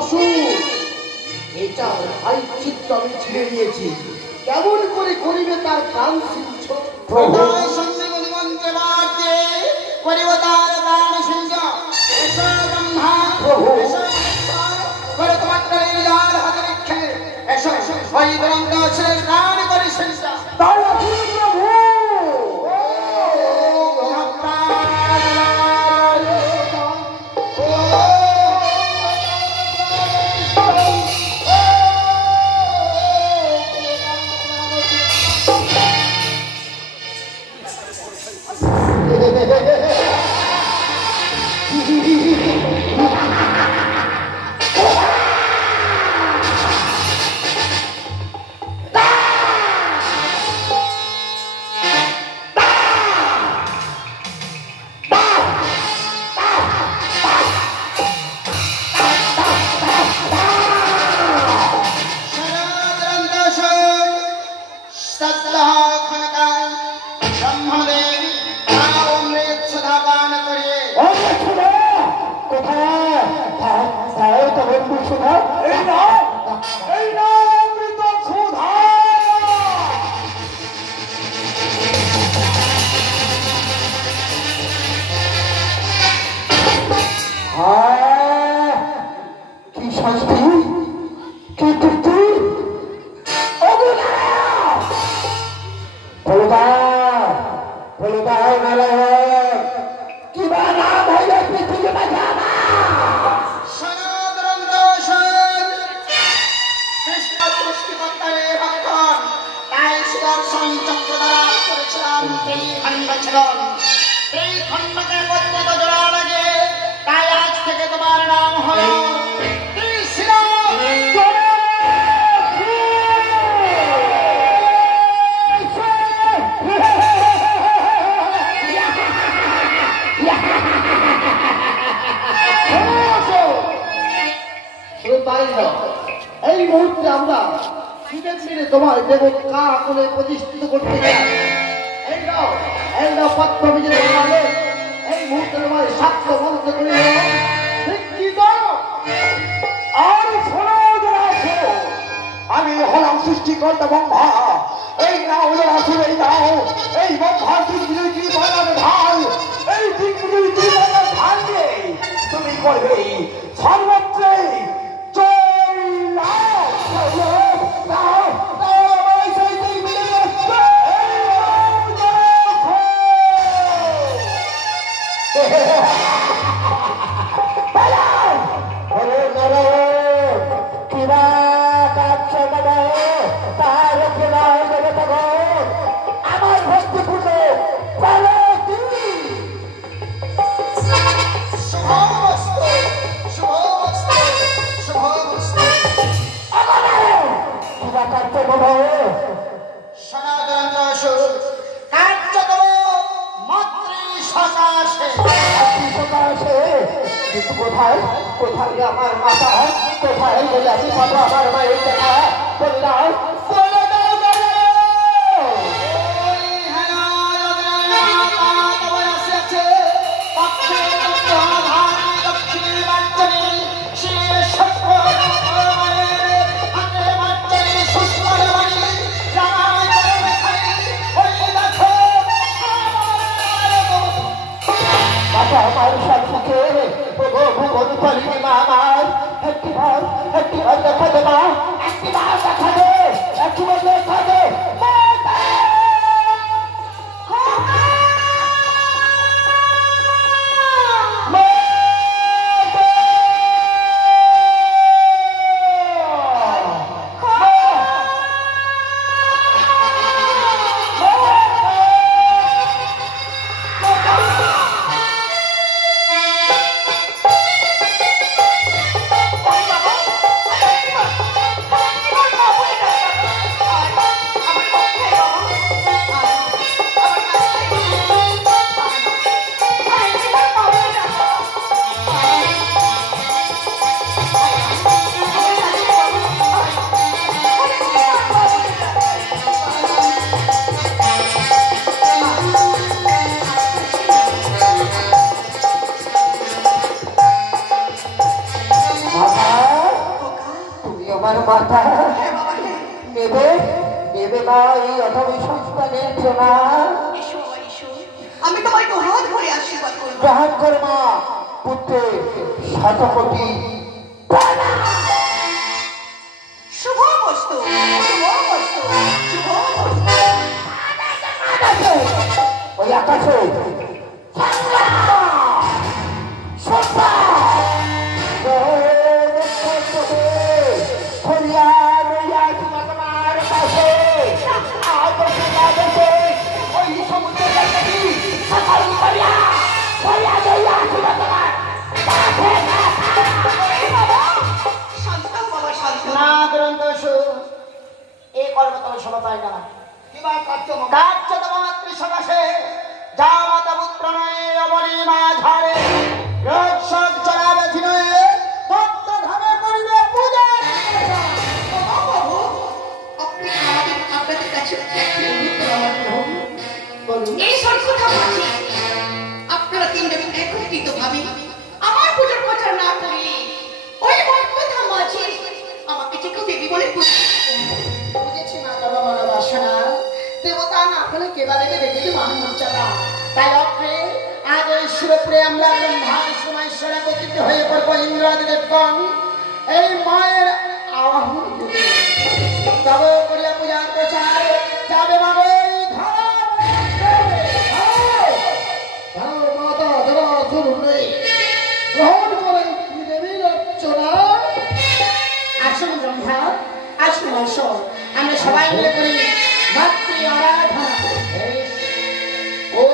অসুখ, এটা ভাই চিত্ত আমি ছিঁড়ে নিয়েছি। কেমন করে করিবে তার প্রাণ সিদ্ধ? এই মুহূর্তে আমরা তোমার দেবতা কোলে প্রতিষ্ঠিত করতে চাই। এই নাও পত্র বিজয় বানালে এই মুহূর্তে তোমার সাক্ষ্য বন্ধ করে আর শোনো আমি হলাম সৃষ্টিকর্তা ব্রহ্মা। এই নাও আসুন, এই নাও এই ব্রহ্মার দিগ্বিজয়ী বানাবে ঢাল। এই দিগ্বিজয়ী বানার ঢাল দিয়ে তুমি করবে সর্বত্রে জয় লাভ। কোথায় কোথায় আমার মাথা, কোথায় গোলাপি মাথা আমার মায়ের দেখা বলে দাও, বলে দাও। আমার সাথে মামার একটি দেখা দেবা, একটি দেখা দে। আমার মাতা হ্যাঁ বাবা হ্যাঁ নেবে নেবে মা এই অথবি সন্তানের সোনা এসো বাবা এসো আমি তোমায় তো হাত ধরে আশীর্বাদ করবো গ্রহণ কর মা পুত্রের শতকোটি শুভ বস্তু শুভ বস্তু শুভ বস্তু ওই আকাশে শান্ত বাবা শান্ত না গ্রন্থ এই কর্ম তোমার শোভা পায় না কিবা কার্য কার্য তোমার সকাশে যা মাতা পুত্র নয় অবনী মা ঝাড়ে রোগ সব চড়াবে ছিনয়ে ভক্ত ধামে করিবে পূজা বাবু আপনি আপনাদের কাছে একটি অনুরোধ আমার বলুন এই সরকথা আছে আপনারা তিনজন একত্রিত ভাবে আমার পূজার প্রচার না করে ওই ভক্তথা মাঝে আমাকে চেকেও দেবী বলে বুঝেছি না বাবা মনে বাসনা দেবতা না হলে কেবা দেবে দেবী মহামঞ্চতা তাই অপ্রে আজ এই শিবপুরে আমরা ব্রহ্মা সময়েশ্বর একত্রিত হয়ে পড়বো ইন্দ্রাদি দেবগণ এই মায়ের আহ্বান তব করিয়া পূজার প্রচার যাবে মাগো মাতা ধরা ধরুনে গ্রহণ করে দেবীর অর্চনা আসুন ব্রহ্মা আসুন আসুন আমরা সবাই মিলে করি মাতৃ আরাধনা ও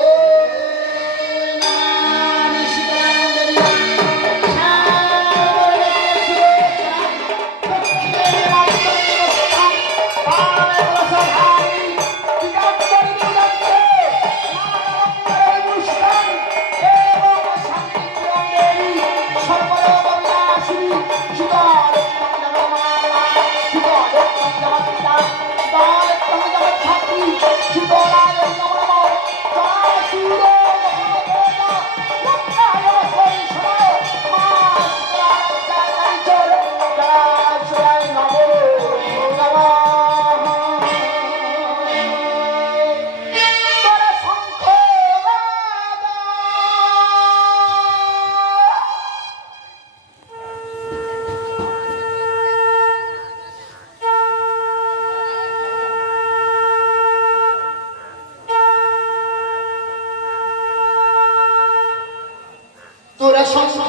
তোরা শঙ্খ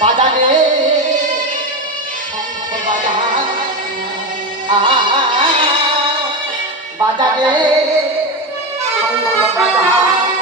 বাজারে শঙ্খ বাজারে শঙ্খ বাজা